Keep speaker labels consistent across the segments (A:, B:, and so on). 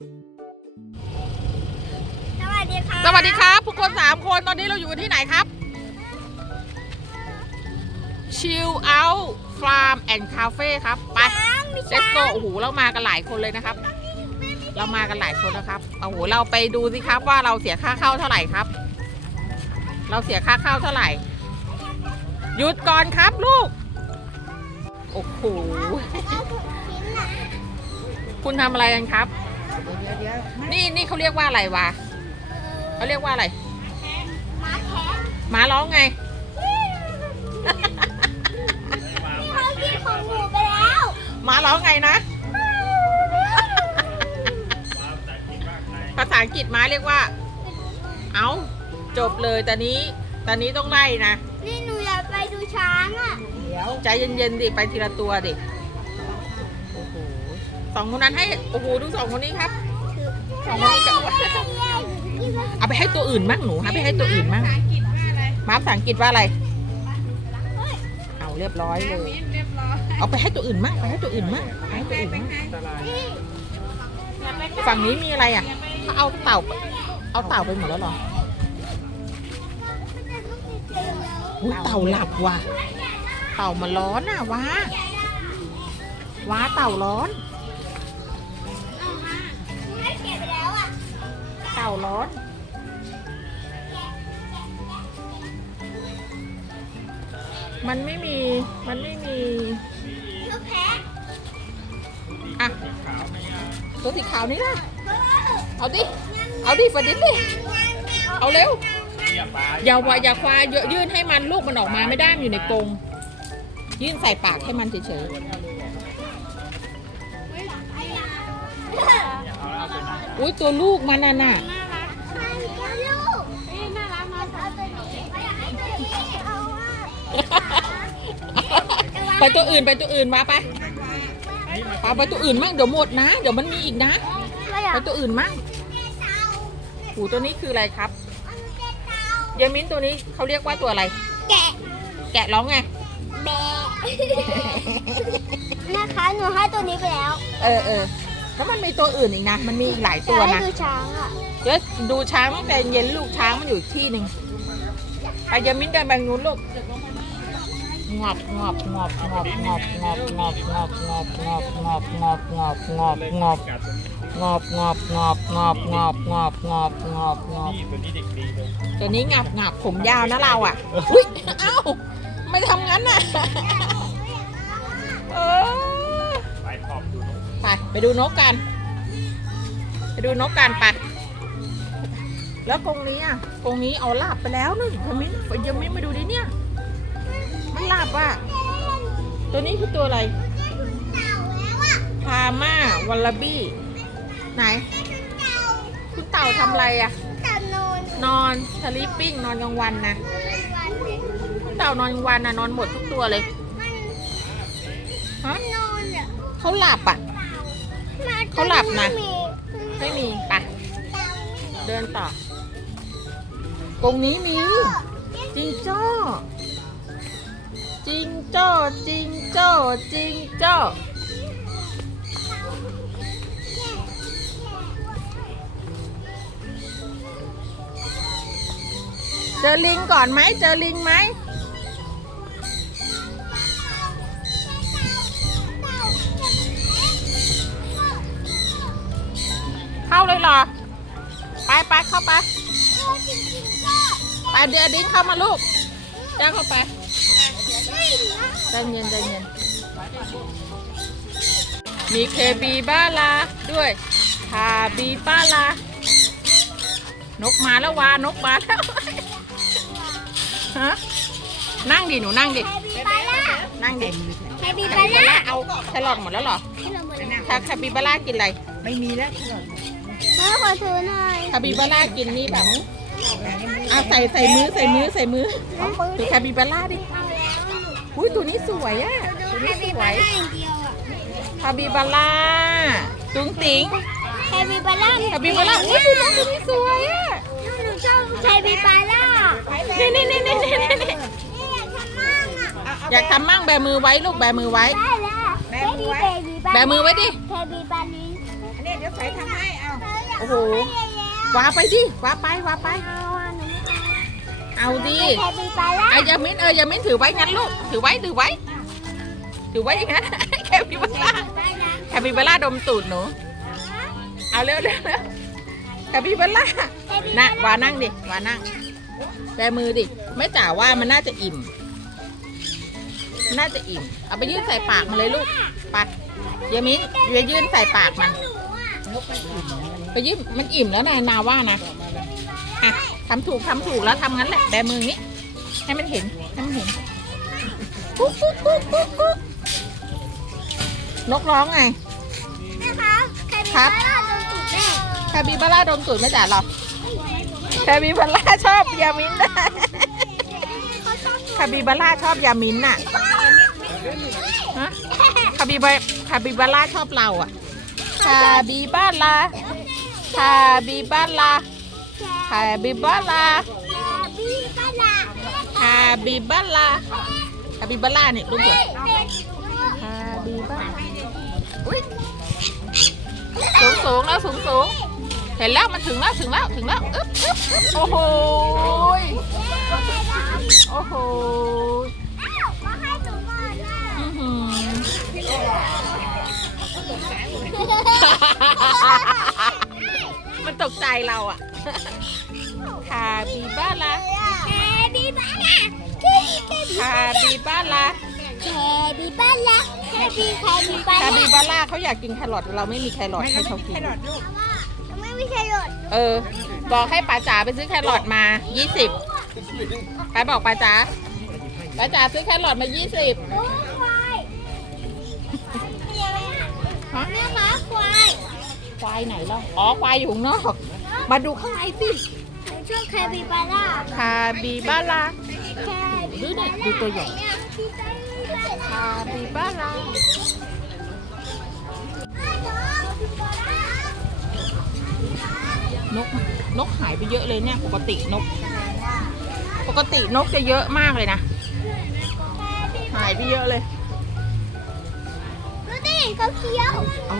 A: สวัสดีค่ะ
B: สวัสดีครับทุกคนสามคนตอนนี้เราอยู่กันที่ไหนครับ Chill Out Farm and Cafe ครับ ไป Let's go โอ้โหเรามากันหลายคนเลยนะครับ เรามากันหลายคนนะครับโอ้โหเราไปดูสิครับว่าเราเสียค่าเข้าเท่าไหร่ครับ เราเสียค่าเข้าเท่าไหร่หยุดก่อนครับลูก โอ้โห คุณทำอะไรกันครับ นี่นี่เขาเรียกว่าอะไรวะเขาเรียกว่าอะไร
A: มาแคส
B: หมาร้องไง
A: เขากินของหมูไปแล้ว
B: หมาร้องไงนะ ภาษาอังกฤษหมาเรียกว่า เอา จบเลยตอนนี้ ตอนนี้ต้องไล่นะ
A: นี่หนูอยากไปดูช้างอะ
B: ใจเย็นๆดิ ไปทีละตัวดิโอ้โห สองคนนั้นให้โอ้โหดูสองคนนี้ครับสองคนนี้กับเอาไปให้ตัวอื่นมั่งหนูเอาไปให้ตัวอื่นมั่งมาภาษาอังกฤษว่าอะไร เอาเรียบร้อยเลยเอาไปให้ตัวอื่นมั่งไปให้ตัวอื่นมั่งไปให้ตัวอื่นมั่งฝั่งนี้มีอะไรอะเขาเอาเต่าเอาเต่าไปหมดแล้วหรอเต่าหลับว่ะ เต่ามันร้อนอะว้าว้าเต่าร้อน
A: เต่า
B: ร้อนมันไม่มี มันไม่มี
A: ลูกแพ้
B: อะตัวสีขาวนี่ล่ะ เอาดิ เอาดิฟดินดิเอาเร็ว อย่าว่าอย่าควายยื่นให้มันลูกมันออกมาไม่ได้มันอยู่ในกรง ยื่นใส่ปากให้มันเฉยๆ อุ้ยตัวลูกมันน่ะน่ะ
A: น่ารักใช่ลูกนี่น่ารักมากเอาตัวนี้อยากให้ตัวนี้เอาอะ
B: ไปตัวอื่นไปตัวอื่นมาไปปาไปตัวอื่นมั่งเดี๋ยวหมดนะ เดี๋ยวมันมีอีกนะ
A: ไป
B: ตัวอื่นมั่งหูตัวนี้คืออะไรครับยายมิ้นตัวนี้เขาเรียกว่าตัวอะไร
A: แกะ
B: แกะร้องไง
A: แบะนะคะหนูให้ตัวนี้ไปแล้ว
B: เออเออ แล้วมันมีตัวอื่นอีกนะ มันมีอีกหลายตัว
A: ให้
B: นะ
A: ดูช้างอะ
B: เดี๋ยวดูช้างตั้งแต่เย็นลูกช้างมันอยู่อีกที่หนึ่งไปยายมิ้นเดินไปนู้นลูกงอบงอบงอบงอบงอบงอบงอบงอบงอบงอบงอบงอบงอบงอบงอบ
C: กัดตัวนี้
B: งอบงอบงอบงอบงอบงอบงอบงอบงอบ
C: นี่ตัวนี้เด็กดีเลย
B: ตัวนี้งับงับผมยาวนะเราอะอุ้ยเอ้าไม่ทำงั้นน่ะเออ
C: ไป
B: ไปดูนกกัน ไปดูนกกันไป แล้วกรงนี้อะกรงนี้เอาลาบไปแล้วนึงทำไมยังไม่มาดูดิเนี่ย มันลาบอะ ตัวนี้คือตัวอะไรพาม่าวัลลบี้ ไหน คุณเต่าทำอะไรอะ
A: แต่นอน
B: นอนสลิปปิ้งนอนกลางวันนะเต่านอนกลางวันนะนอนหมดทุกตัวเลยฮะ
A: นอนอะ
B: เขาหลับอะ เขาหลับนะ
A: ไม่มี
B: ไม่มีไปะเดินต่อกรงนี้มีจิงโจ้จิงโจ้จิงโจ้จิงโจ้เจอลิงก่อนไหมเจอลิงไหม เข้าเลยเหรอ ไปไปเข้าไป ไปเดี๋ยวดิ้งเข้ามาลูกเจ้าเข้าไปใจเย็นใจเย็นมีเคบีบ้าลาด้วยคาบีบ้าลานกมาแล้ววานกมาแล้วฮะนั่งดิหนูนั่งดิ
A: แฮปปี้บาร่า
B: นั่งดิ
A: แฮปปี้
B: คา
A: บา
B: บิบา
A: ร่า
B: ร่าเอาแครอทหมดแล้วเหรอ
A: ให้เราหมดแล้ว
B: คาคาบิบาร่ากินอะไร
C: ไม่มีแล้ว
A: แม่ขอถือหน่อย
B: คาบิบาร่ากินนี่แบบเอาใส่ใส่มือใส่มือใส่มือดูคาบิบาร่าดิ
A: เอาแล้ว
B: อุ้ยตัวนี้สวยอะ
A: ดู
B: ตัว
A: แฮ
B: นี้
A: ป
B: ส
A: ปี้
B: ว
A: บายร่าอย่างเดียวอะ
B: คาบิบาร่าตุ้งติ๋ง
A: แฮปปี้บาร่า
B: คาบิบาร่าอุ้ยดูน้องตัวนี้สวยอะ
A: หนูชอบแฮปปี้บาร่า
B: นี่นี่นี่นี่นี่นี่
A: นี่อยากทำมั่งอะ
B: อยากทำมั่งแบมือไว้ลูกแบมือไว้
A: ได้แล้วแบมือไว้
B: แบมือไว้ดิ
A: แฮปปี้บาร่า
C: อันนี้เดี๋ยวใส่ทำให้
B: โอ้โหวาไปดิวาไปวาไป
A: เอาอะหนูไม่เอา
B: เอาดิ
A: แคปิบาร่า
B: ไอ้ยามินเออยามินถือไว้งั้นลูก ถือไว้ถือไว้ ถือไว้อย่างนั้นแคปิบาร่า
A: ได้นะ
B: แคปิบาร่าดมตูดหนู เอาเร็วเร็วเร็วแคปิบาร่า
A: แคปิ
B: นะ
A: บาร่าวา
B: นั่งดิวานั่งแบมือดิไม่จ๋าว่ามันน่าจะอิ่ม น่าจะอิ่ม เอาไปยื่นใส่ปากมันเลยลูกไปยามินอย่ายื่นใส่ปากมัน
A: หนูอะ
B: ไปยื่นมันอิ่มแล้วนายนาว่านะอะทำถูกทำถูกแล้วทำงั้นแหละแบมือนี้ ให้มันเห็นให้มันเห็นปุ๊บปุ๊บปุ๊บปุ๊บปุ๊บนกร้องไง
A: คะแคปิบาร่าโดนจุดแน่
B: คาบิบาร่าโดนตูดไม่จ๋าหรอกคาบิบาร่าชอบยามินนะคาบิบาร่าชอบยามินน่ะฮะคาบิบาคาบิบาร่าชอบเราอะคาบิบาร่า คาบิบาร่าคาบิบาร่า
A: แคปิบาร่า
B: คาบิบาร่าคาบิบาร่าเนี่ยลูกเหรอ
A: เด็ก
B: คาบิบาร่าอุ้ยสูงสูงแล้วสูงสูงเห็นแล้วมันถึงแล้วถึงแล้วถึงแล้วอึ๊บอึ๊บอึ๊บโอ้โหยโอ้โห
A: อ้าวมาให้
B: มันตกใจเราอะคาบิบาร่า
A: แคปิบาร่าแคปิ
B: คาบิบาร่า
A: แคปิบาร่าแคปิแคปิบา
B: คา
A: ร่า
B: บิบาร่าเขาอยากกินแครอทเราไม่มีแครอทให้เขากิน
A: ไม่มีใครหยด
B: เออ บอกให้ป้าจ๋าไปซื้อแครอทมา 20ไปบอกป้าจ๋าป้าจ๋าซื้อแครอทมา 20
A: โอ้ควาย
B: ฮะ
A: แม่ค้าควาย
B: ควายไหนล่ะอ๋อ ควายอยู่ข้างนอก มาดูข้างในสิ
A: หนูชอบแคปิบาร่า
B: คาบิบาร่า
A: แคปิ
B: ดูดิ
A: บาร่า
B: ดูตัวใหญ่คาบิบาร่านกนกหายไปเยอะเลยเนี่ย ปกตินก ปกตินกจะเยอะมากเลยนะ หายไปเยอะเลย
A: ดูดิเขาเคี้ยว
B: เอา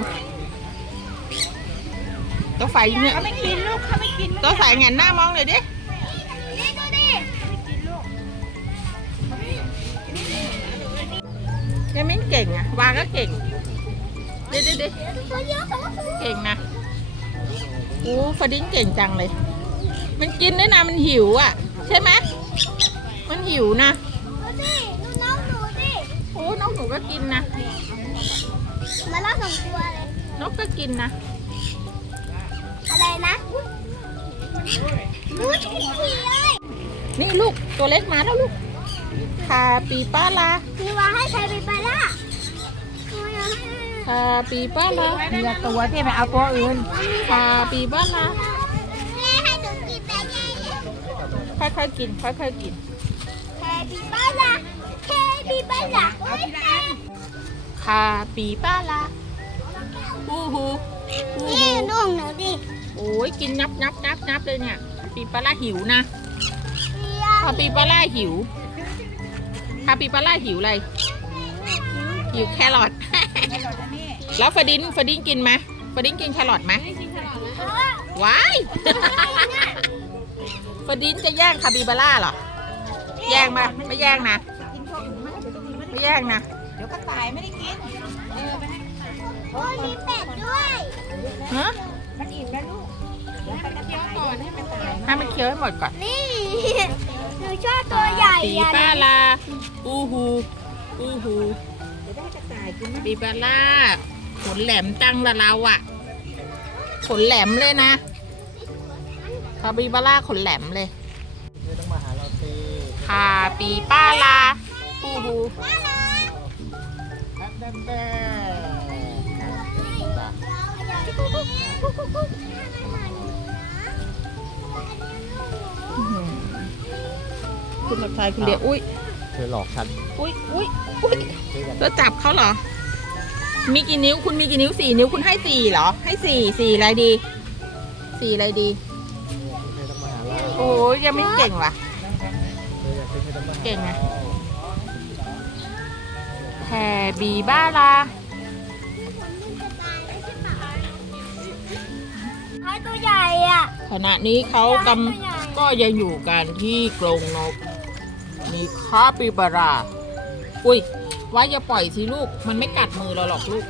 B: ตัวไฟเนี่ย
A: เขาไม่กินลูกเขาไม่กิน
B: ตัวไฟแงนหน้ามองเลยดิ
A: นี่ดูดิ
B: ยังไม่เก่งอะวางก็เก่งเดี๋ยวเดี๋ยวเดี๋ยว
A: เขาเยอะเขาก็คือ
B: เก่งนะโอ้ฟาดิ้งเก่งจังเลย มันกินด้วยนะมันหิวอะใช่ไหมมันหิวนะ
A: ดูดิดูน้องหนูดิ
B: โอ้น้องหนูก็กินนะ
A: มาล่าสองตัวเลย
B: นกก็กินนะ
A: อะไรนะดูดิเลย
B: นี่ลูกตัวเล็กมาแล้วลูกคาปิบาร่า
A: มีวางให้ใครไปปลาล่า
B: คาปิบาร่า
D: มีแต่ตัวที่ไม่เอาตัวอื่น
B: คาปิบาร่า
A: แม่ให้หนูกินได้ไง
B: ค่อยๆกินค่อยๆกิน
A: แคปิบาร่าแคปิบาร่าเอาทีละอัน
B: คาปิบาร่าอู้หูอู้
A: นี่
B: หู
A: นุ่งหนูดิ
B: โอ้ยกินนับนับนับนับเลยเนี่ย ปีปลาร่าหิวนะ
A: เสีย
B: คาปิปลาร่าหิวคาปิปลาร่าหิวอะไรหิวแครอทแล้วฟาดินฟาดินกินไหมฟาดินกินแครอทไหมว้ายฟาดินจะแย่งคาปิบาร่าเหรอ แย่งมาไม่แย่งนะ ไม่แย่งนะ
D: เดี๋ยวก็ตายไม่ได้กิน
A: โอ้ยมีเป็ดด้วย
B: ฮะ
D: มันอิ่มแล้วลูก ให้มันตาย
B: ให้มันเคี้ยวให้หมดก่อน
A: นี่หนูชอบตัวใหญ่
B: ปี
A: อะ
B: ปลาลา อูฮูอูฮู
D: เดี๋ยวได้กระต่ายกินนะ
B: ปีปลาล่าขนแหลมจังละเราอะขนแหลมเลยนะคาปิบาร่าขนแหลมเลย
C: ไม่ต้องมาหาเราตี
B: คาปิปาลาอูฮู
C: แป๊บแป๊บ
B: คุณแบบชายคุณเดียวอุ้ย
C: เธอหลอกฉัน
B: อุ้ยอุ้ยอุ้ย
C: ซื้อกัน
B: แล้วจับเขาเหรอ มีกี่นิ้วคุณมีกี่นิ้วสี่นิ้วคุณให้สี่เหรอ ให้สี่สี่อะไรดี สี่อะไรดี
C: เธอต้องมาหาเรา
B: โอ้ยยังไม่เก่งว่ะ
C: เธออยากซื้อเธอต้องมาหา
B: เก่งอะแพรบีบ้าลา
A: เอาตัว
B: ขณะนี้เขากำ ก็ยังอยู่กันที่กรงนก มีคาปิบารา อุ้ยว่าอย่าปล่อยสิลูก มันไม่กัดมือเราหรอกลูก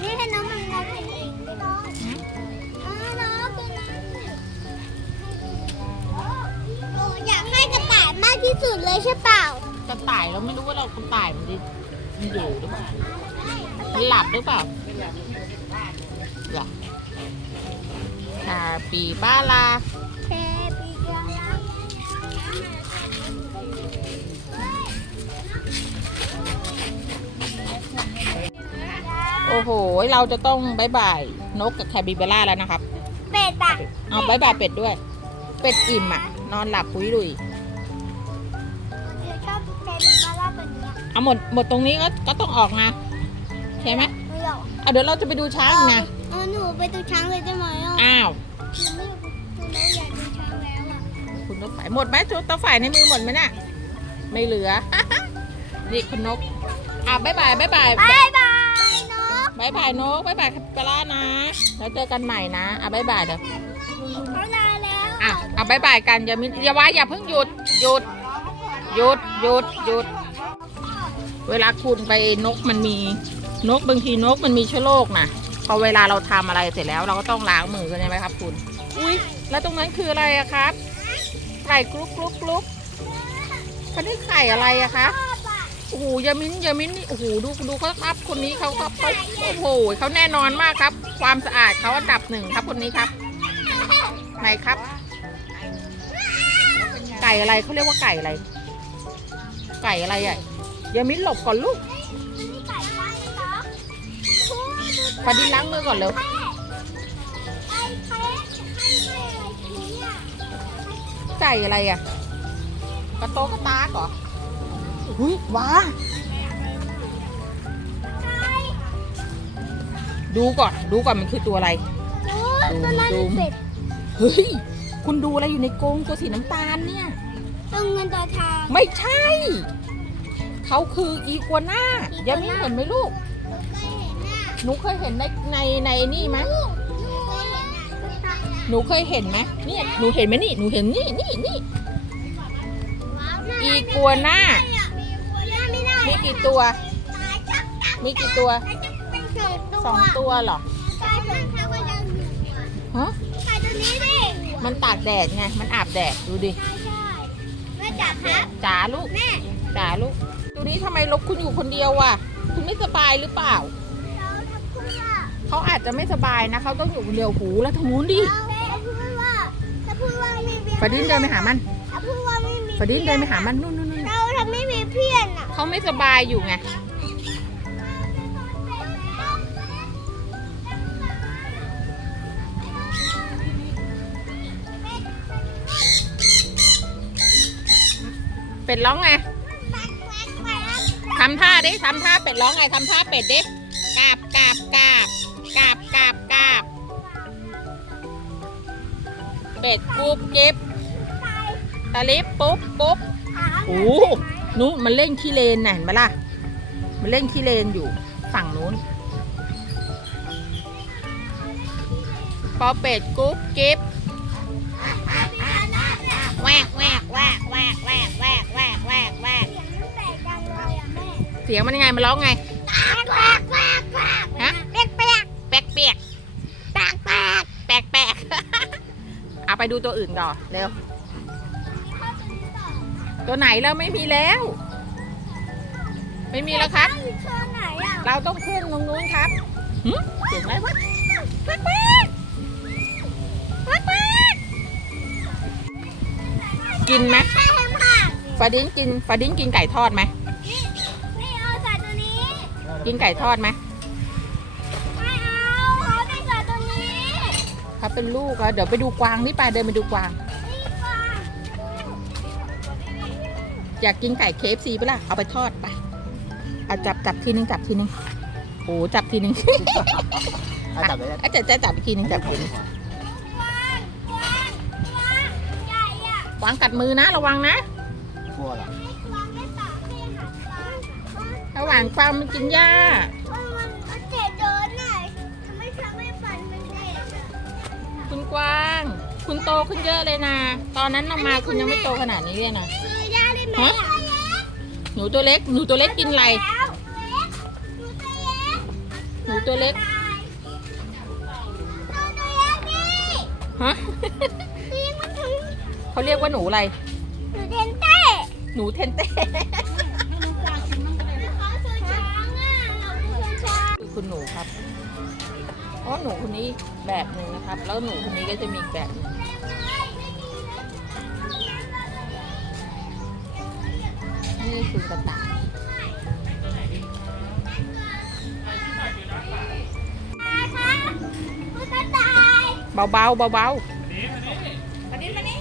A: นี่ให้น้องมันน้องเป็นเองไม่น้องเออน้องตัวนั้นโอ้อยากให้กระต่ายมากที่สุดเลยใช่เปล่า ก
B: ระต่ายเราไม่รู้ว่าเรากระต่ายมันจะมันอยู่หรือเปล่า มันหลับหรือเปล่าหร คาปิบารา
A: แค่ปีกา
B: โอ้โห เราจะต้องบายบายนกกับคาบิบาร่าแล้วนะครับ
A: เป็ดอะ
B: เอาบายบายเป็ดด้วย เป็ดอิ่มอะ นอนหลับปุยลุย
A: เดี๋ยวชอบเป็ดมาล่าตัวเนี้ย
B: เอาหมดหมดตรงนี้ก็ก็ต้องออกนะใช่ไหม
A: ไม่อยาก
B: เอาเดี๋ยวเราจะไปดูช้างอีกนะ
A: เออหนูไปดูช้างเลยได้ไหมอะ
B: อ้าวายหมดไหมจุดตัวฝ่ายในมือหมดไหมน่ะไม่เหลือ นี่คุณนกอะบายบายบายบาย
A: บายบายเนาะ
B: บายบายนกบายบายคาปิบาร่านะ แล้วเจอกันใหม่นะอะบายบายเดี๋ยว
A: เขาลาแล้ว
B: อะเอาบายบายกันอย่ามิอย่าว่าอย่าเพิ่งหยุดหยุดหยุดหยุดหยุด เวลาคุณไปนกมันมีนกบางทีนกมันมีเชื้อโรคนะพอเวลาเราทำอะไรเสร็จแล้วเราก็ต้องล้างมือกันใช่ไหมครับ คุณ อุ้ยแล้วตรงนั้นคืออะไรอะครับไก่กรุ๊ปกรุ๊ปกรุ๊ปคันนี้ไข่อะไรอะครับโอ้โหยามินยามินนี่โอ้โหดูดูเขาครับคนนี้เขาครับเขาโอ้โหเขาแน่นอนมากครับ ความสะอาดเขาอันดับหนึ่งครับคนนี้ครับไหนครับ ไก่อะไรเขาเรียกว่าไก่อะไร ไก่อะไรอะยามินหลบก่อนลูก
A: อันนี้ไก่บ้านเหรอโอ้ยดู
B: ฟาดินล้างมือก่อนเร็ว
A: ไก่
B: อะไรอะ กระโตกระตากเหรออุ้ยว้า
A: ไก่
B: ดูก่อน ดูก่อนมันคือตัวอะไร
A: โอ้ยตัวนั้นเป็นเป็ด
B: เฮ้ย คุณดูอะไรอยู่ในกรงตัวสีน้ำตาลเนี่ย
A: ตัวเงินตัวทอง
B: ไม่ใช่ เขาคืออีกัวน่ายังไม่เห็นไหมลูก
A: หนูเคยเห็นน่ะ
B: หนูเคยเห็นในในในนี่ไหม
A: หนูเคยเห็นน่ะ
B: หนูเคยเห็นไหมเนี่ยหนูเห็นไหมนี่หนูเห็นนี่นี่นี่
A: ว้าวน่า
B: อีกัวน่า
A: มีกัวน่าไม่ได้
B: มีกี่ตัว
A: ตายจับจับ
B: มีกี่ตัว
A: ตายจับเป็นสองตัว
B: สองตัวเหรอ
A: ตายสองตัวก็ยังอยู่อะ
B: ฮะ
A: ตายตัวนี้ดิ
B: มันตากแดดไงมันอาบแดดดูดิ
A: ใช่ใช่แม่จับครับ
B: จ๋าลูก
A: แม่
B: จ๋าลูกตัวนี้ทำไมลบคุณอยู่คนเดียววะคุณไม่สบายหรือเปล่า
A: เราทำเพื่อ
B: เขาอาจจะไม่สบายนะเขาต้องอยู่คนเดียวหูแล้วทางนู้นดิ
A: เราพูด
B: ฟาดินเดินไปหามัน
A: จะพูดว่าไม่มี
B: ฟาดินเดินไปหามันนู่นนู่นนู่น
A: เราทำไม่มีเพื่อนอะ
B: เขาไม่สบายอยู่ไงเป็ดร้องไงทำท่าดิทำท่าเป็ดร้องไงทำท่าเป็ดดิกราบกราบกราบกราบกราบกราบเป็ดกุ๊บกิ๊บ ตะลิบปุ๊บปุ๊บโอ้โหนู้นมันเล่นขี้เลนน่ะเห็นไหมล่ะ มันเล่นขี้เลนอยู่ฝั่งนู้นพอเป็ดกุ๊บกิ๊บแวกแวกแวกแวกแวกแวกแวกแวกแวก
A: เสียงมันแปลกจังเลยอะแม่
B: เสียงมันยังไงมันร้องไง
A: แปลกแปลกแปลก
B: ฮะ
A: แปลกแปลก
B: แปลกเปียก
A: แปลกแปลก
B: แปลกแปลกเอาไปดูตัวอื่นก่อนเร็ว ตัวไหนแล้วไม่มีแล้ว ไม่มีแล้วครับ
A: อยู่เชิญไหนอะ
B: เราต้องขึ้นตรงนู้นครับหึเสียงอะไรวะแปลกแปลกแปลกแปลกกินไหม
A: ใช่ไหมค่ะ
B: ฟาดิ้งกินฟาดิ้งกินไก่ทอดไหม
A: นี่นี่เอาใส่ตัวนี้
B: กินไก่ทอดไหม
A: ไม่เอาเขาได้ใส่ตัวนี้
B: ถ้าเป็นลูกอะเดี๋ยวไปดูกวางนี่ไปเดินไปดูกวาง
A: อ
B: ยากกินไก่เคฟซีปะล่ะ เอาไปทอดไป เอาจับจับทีนึงจับทีนึงโอ้จับทีนึง
C: อะจับเลย
B: อาจจะจะจับอีกทีนึงจับทีนึง
A: กวางกวางกวางใหญ่อะ
B: วางกัดมือนะระวังนะ
C: กลัวเหรอ
A: ให้กวางไม่ต่อให้อาหารปลา
B: ระหว่างกวางมันกินหญ้า
A: มันมันมันเจ็บโดนหน่อยทำให้ทำให้ฟันมันเจ็บอะ
B: คุณโตขึ้นเยอะเลยนะ ตอนนั้นเรามาคุณยังไม่โตขนาดนี้เลยนะ ฮะหนูตัวเล็ก หนูตัวเล็กกินอะไร
A: หนูตัวเล็ก
B: หนูตัวเล็ก ฮะ เขาเรียกว่าหนูอะไร
A: หนูเทนเต้
B: หนูเทนเต้
A: คือคุ
B: ณหนูครับเพราะหนูคนนี้แบบหนึ่งนะครับ แล้วหนูคนนี้ก็จะมีแบบหนึ่ง นี่คือกระต่าย
A: ค่ะคุณกระต่าย
B: เบาๆเบา
D: อันนี้มานี่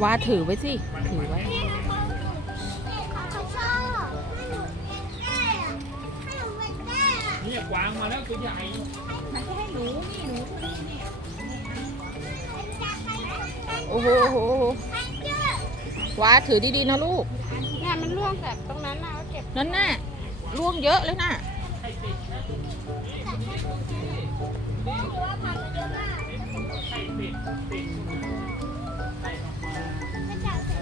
B: ๆว่าถือไว้สิ ถือไว้
E: วางมาแล้วตัวใหญ่
D: มันจะให้หนูนี่หนูตัวนี้เนี่ย
A: เป็นจากใครเป็น
B: โอ้โหโอ้โหโอ้โห
A: ใครเชื่อ
B: ว่าถือดีๆนะลูก
D: เนี่ยมันร่วงแบบตรงนั้นนะเขาเก็บ
B: นั่นน่ะล่วงเยอะเลยน่ะ
A: หรือว่าพันเยอะมาก
E: ไข่ติดติด
A: ไม่จากใคร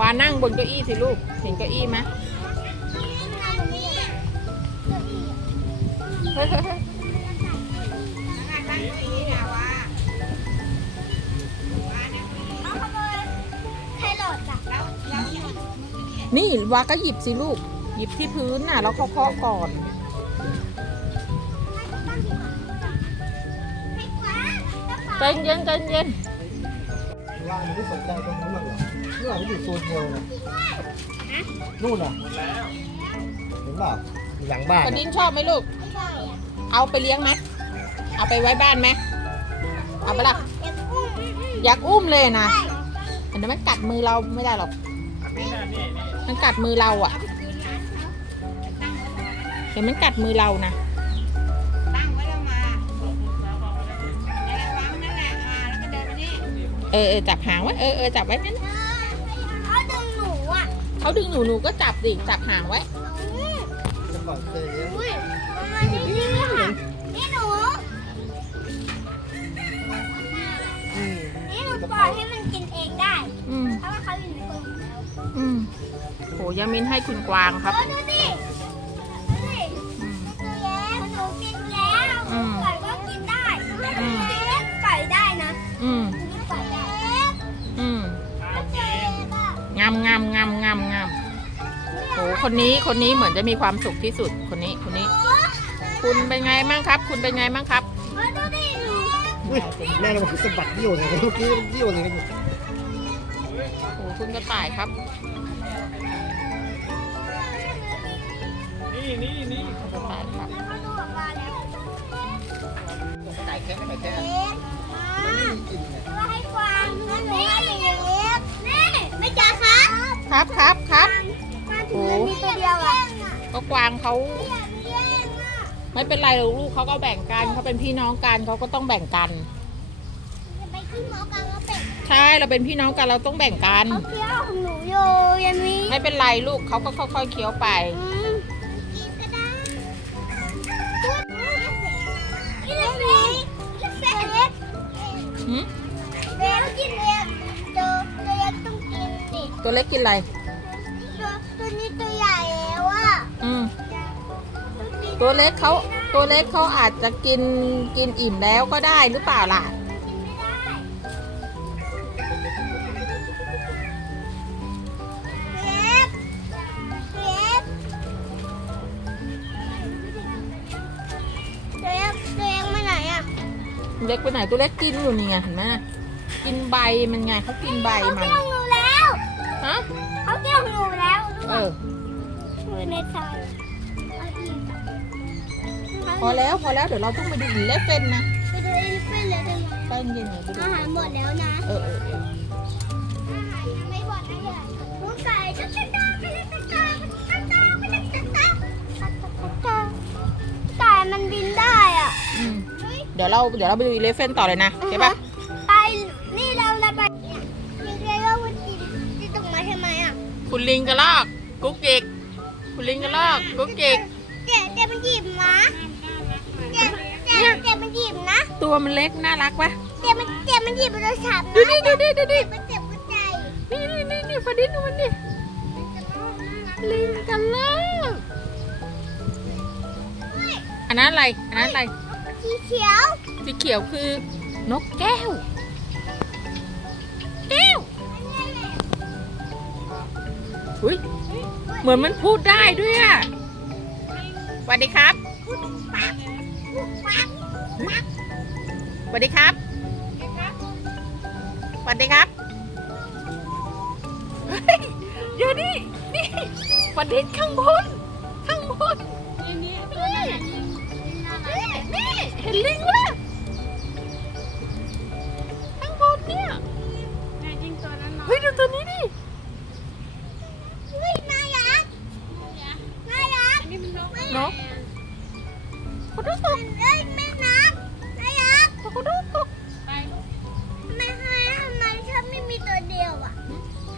B: วานั่งบนเก้าอี้สิลูก เห็นเก้าอี้ไหม
D: นั่งนั่งเก้าอี้นะว่าว่านั่งเก้าอี้
A: เอาขโมยไข่หลอดจ้ะ
D: แล้วแล้วเนี่ย
B: นี่วาก็หยิบสิลูก หยิบที่พื้นน่ะ แล้วเคาะๆก่อนใจเย็นใจเย็น
C: ว่างมันไม่สนใจตรงนู้นหรอกเหรอนี่หลังมันอยู่โซนเดียวนะนู่นน่ะ
E: หมดแล้ว
C: เห็นเปล่าอยู่หลังบ้าน
B: กระ
C: น่ะ
B: ดินชอบไหมลูก เอาไปเลี้ยงไหมเอาไปไว้บ้านไหมเอาไปละอยากอุ้มเลยนะอันนั้นมันกัดมือเราไม่ได้หรอก
E: อันนี้นะนี่นี่
B: มันกัดมือเราอะ
D: เอาไปคืนร้านเขาตั้งไว้ตรงนั้นนะ
B: เห็นมันกัดมือเรานะ
D: ตั้งไว้แล้วมาในระวังนั่นแหละมาแล้วก็เดินมานี่
B: เออเออจับหางไว้ เออเออจับไว้นั่น
A: เขาดึงหนูอะ
B: เขาดึงหนูหนูก็จับดิ จับหางไว้
C: ยามิ
A: นให้
B: คุณกวางครับ
A: เออดูดิดูดิ
B: อืม
A: ตัวเล็กหนูกินแล้ว
B: อืม
A: ไก่ก็กินได้
B: อืม
A: เล็กไก่ได้นะ
B: อืม
A: กินไก่ได้
B: อืม
A: เล็กอะ
B: งามงามงามงามงามโหคนนี้คนนี้เหมือนจะมีความสุขที่สุดคนนี้คนนี้ คุณเป็นไงมั่งครับ คุณเป็นไงมั่งครับ
A: เออดูดิหนู
C: อุ้ยแม่เราบอกสะบัดเดี่ยวเลยเมื่อกี้เดี่ยวเลยกันอยู่
B: โหคุณกระต่ายครับ
A: ล้ว
C: ไก่แค่ไก่แค่
A: เล็กมา
C: มันไม่มีกลิ่นไง
A: ว่าให้กวางนั่นหนูให้เล็กนี่ไม่จ้าครับ
B: ครับครับครับ
A: มาถึงมันมีตัวเดียวอะ
B: ก็กวางเขาไม่เป็นไรหรอกลูกเขาก็แบ่งกันเขาเป็นพี่น้องกันเขาก็ต้องแบ่งกัน
A: จะไปขึ้นหมอกังแล้วเป็ด
B: ใช่เราเป็นพี่น้องกันเราต้องแบ่งกัน
A: เขาเคี้ยวของหนูอยู่ยังมี
B: ไม่เป็นไรลูกเขาก็ค่อยๆเคี้ยวไป
A: ตัวเล็กกิน
B: อะไร
A: ตัวตัวนี้ตัวใหญ่แล้วอะ
B: อืม
A: ตั
B: วเล็กเขาตัวเล็กเขาอาจจะกินกินอิ่มแล้วก็ได้หรือเปล่าล่ะ
A: เล็กตัวเล็กตัวเล็กมาไหนอะ
B: เล็กไปไหนตัวเล็กกินอยู่นี่ไงเห็นไหมกินใบมันไงเขากินใบมัน
A: เกี่ย วหนูแล้วเอลู
B: กอ
A: มืในทรย
B: พอแล้วพอแล้วเดี๋ยวเราต้องไปดูอีเลฟเฟนนะ
A: ไปดูเลฟเฟนเลยได้ไหม
B: ใกล้เย็นๆห
A: อาหารหมดแล้วนะ
B: เออเออเออ
A: อาหารยังไม่หมดนะเนี่ยลูกไก่จะจะตาไปเลยจะตาไปจะตาไปจะตาไปจะตาไก่มันบินได้อะ
B: อืมเฮ้ย เดี๋ยวเราเดี๋ยวเราไปดูอีเลฟเฟนต่อเลยนะโอเคปะ
A: อ่าฮะ
B: คุณลิงกระลอกกุ๊กกิกคุณลิงกระลอกกุ๊กกิก
A: เดี๋ยวเดี๋ยวมันหยิบนะเดี๋ยวเดี๋ยวเดี๋ยวมันหยิบนะ
B: ตัวมันเล็กน่ารักปะ
A: เดี๋ยวมันเดี๋ยวมันหยิบโทรศัพท์นะ
B: ดูดิดูดิดูดิ
A: มันเจ็บหัวใจ
B: นี่นี่นี่นี่ฟาดินดูมันดิลิงกระลอกอันนั้นอะไรอันนั้นอะไร
A: สีเขียว
B: สีเขียวคือนกแก้วแก้ว อุ้ยเหมือนมันพูดได้ด้วยอะสวัสดีครับ
A: ปักปักปัก
B: สวัสดีครับ สวัสดีครับเฮ้ยเดี๋ยวนี่นี่ประเด็นข้างบน ข้างบนนี่นี่นี่เห็นลิงวะข้
A: กระ
B: ดดตก
A: เอ้ยแม่น้ำน่ารัก
B: กระโดดตก
A: ไม่ให้ทำไมชอบไม่มีตัวเดียวอะ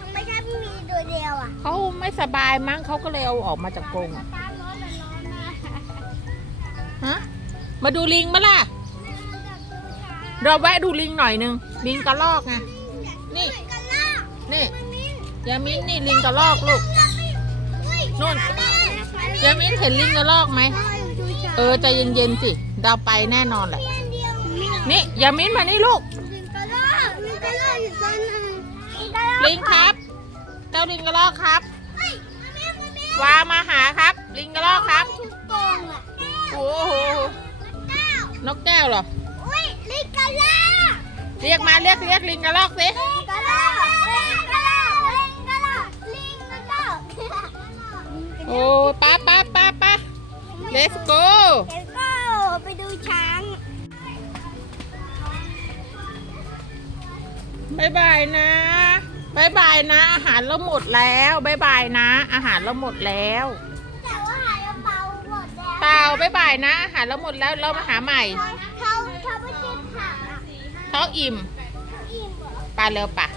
A: ทำไมชอบไม่มีตัวเดียวอะ
B: เขาไม่สบายมั้งเขาก็เลยเอาออกมาจากกรงอะ
A: ตาร้อนร้อนนะ
B: ฮะมาดูลิงมาล่ะ เราแวะดูลิงหน่อยนึง ลิงกระลอกไง นี่
A: กันล่ะ
B: นี่
A: มันมิน
B: ยามินนี่ลิงกระลอกลูกนู่น ยามินเห็นลิงกระลอกไหม เออใจเย็นๆสิเราไปแน่นอนแหละ นี่ยามินมานี่ลูกลิงครับ เจ้าลิงกระลอกครับวามาหาครับ ลิงกระลอกครับโอ้โหนกแก้วเหรอ
A: ลิงกะลา
B: เรียกมาเรียกเรียกลิงกระลอกสิ
A: ลิงกะลาลิงกะลาลิงกะลาลิงกะลา
B: โอ้ป้าป้าป้าป้า let's go
A: เดี๋ยวก็ไปดูช้าง
B: บายบายนะบายบายนะ อาหารเราหมดแล้วบายบายนะ อาหารเราหมดแล้ว
A: แต่ว่าหายกระเป๋าหมดแล้ว
B: เต่าบายบายนะ อาหารเราหมดแล้วเรามาหาใหม่
A: เขาเขาเขาไม่กินผักอะ
B: เขาอิ่ม
A: อิ่มเหรอ
B: ปลาเร็วปะ
A: เ